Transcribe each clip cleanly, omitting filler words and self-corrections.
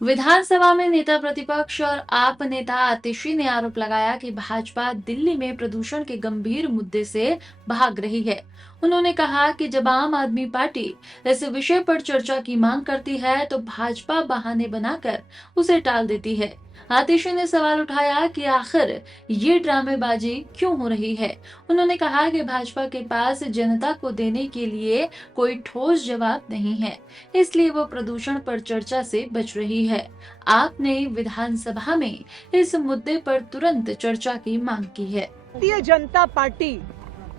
विधानसभा में नेता प्रतिपक्ष और आप नेता आतिशी ने आरोप लगाया कि भाजपा दिल्ली में प्रदूषण के गंभीर मुद्दे से भाग रही है। उन्होंने कहा कि जब आम आदमी पार्टी इस विषय पर चर्चा की मांग करती है तो भाजपा बहाने बनाकर उसे टाल देती है। आतिशी ने सवाल उठाया कि आखिर ये ड्रामेबाजी क्यों हो रही है। उन्होंने कहा कि भाजपा के पास जनता को देने के लिए कोई ठोस जवाब नहीं है, इसलिए वो प्रदूषण पर चर्चा से बच रही है। आपने विधानसभा में इस मुद्दे पर तुरंत चर्चा की मांग की है। भारतीय जनता पार्टी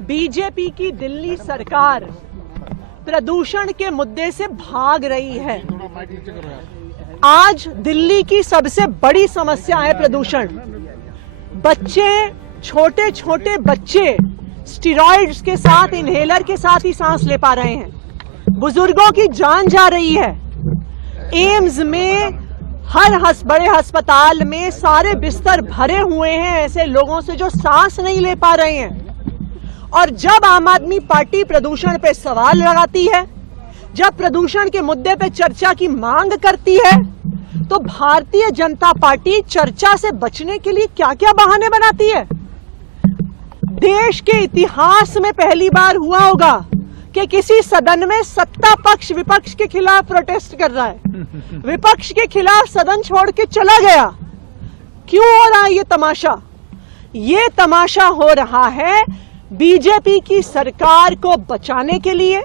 बीजेपी की दिल्ली सरकार प्रदूषण के मुद्दे से भाग रही है। आज दिल्ली की सबसे बड़ी समस्या है प्रदूषण। बच्चे, छोटे छोटे बच्चे स्टेरॉइड्स के साथ, इनहेलर के साथ ही सांस ले पा रहे हैं। बुजुर्गों की जान जा रही है। एम्स में, हर बड़े अस्पताल में सारे बिस्तर भरे हुए हैं ऐसे लोगों से जो सांस नहीं ले पा रहे हैं। और जब आम आदमी पार्टी प्रदूषण पे सवाल लगाती है, जब प्रदूषण के मुद्दे पे चर्चा की मांग करती है, तो भारतीय जनता पार्टी चर्चा से बचने के लिए क्या क्या बहाने बनाती है। देश के इतिहास में पहली बार हुआ होगा कि किसी सदन में सत्ता पक्ष विपक्ष के खिलाफ प्रोटेस्ट कर रहा है, विपक्ष के खिलाफ सदन छोड़ के चला गया। क्यों हो रहा है ये तमाशा? ये तमाशा हो रहा है बीजेपी की सरकार को बचाने के लिए,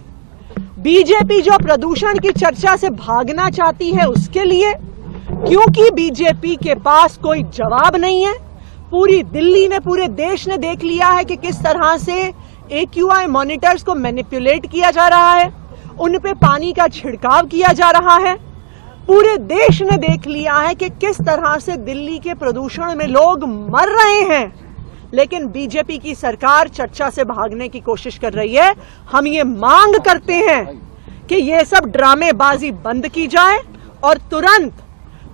बीजेपी जो प्रदूषण की चर्चा से भागना चाहती है उसके लिए, क्योंकि बीजेपी के पास कोई जवाब नहीं है। पूरी दिल्ली ने, पूरे देश ने देख लिया है कि किस तरह से AQI मॉनिटर्स को मैनिपुलेट किया जा रहा है, उन पे पानी का छिड़काव किया जा रहा है। पूरे देश ने देख लिया है कि किस तरह से दिल्ली के प्रदूषण में लोग मर रहे हैं, लेकिन बीजेपी की सरकार चर्चा से भागने की कोशिश कर रही है। हम ये मांग करते हैं कि ये सब ड्रामेबाजी बंद की जाए और तुरंत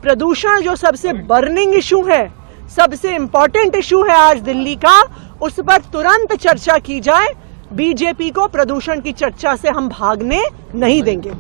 प्रदूषण जो सबसे बर्निंग इशू है, सबसे इंपॉर्टेंट इशू है आज दिल्ली का, उस पर तुरंत चर्चा की जाए। बीजेपी को प्रदूषण की चर्चा से हम भागने नहीं देंगे।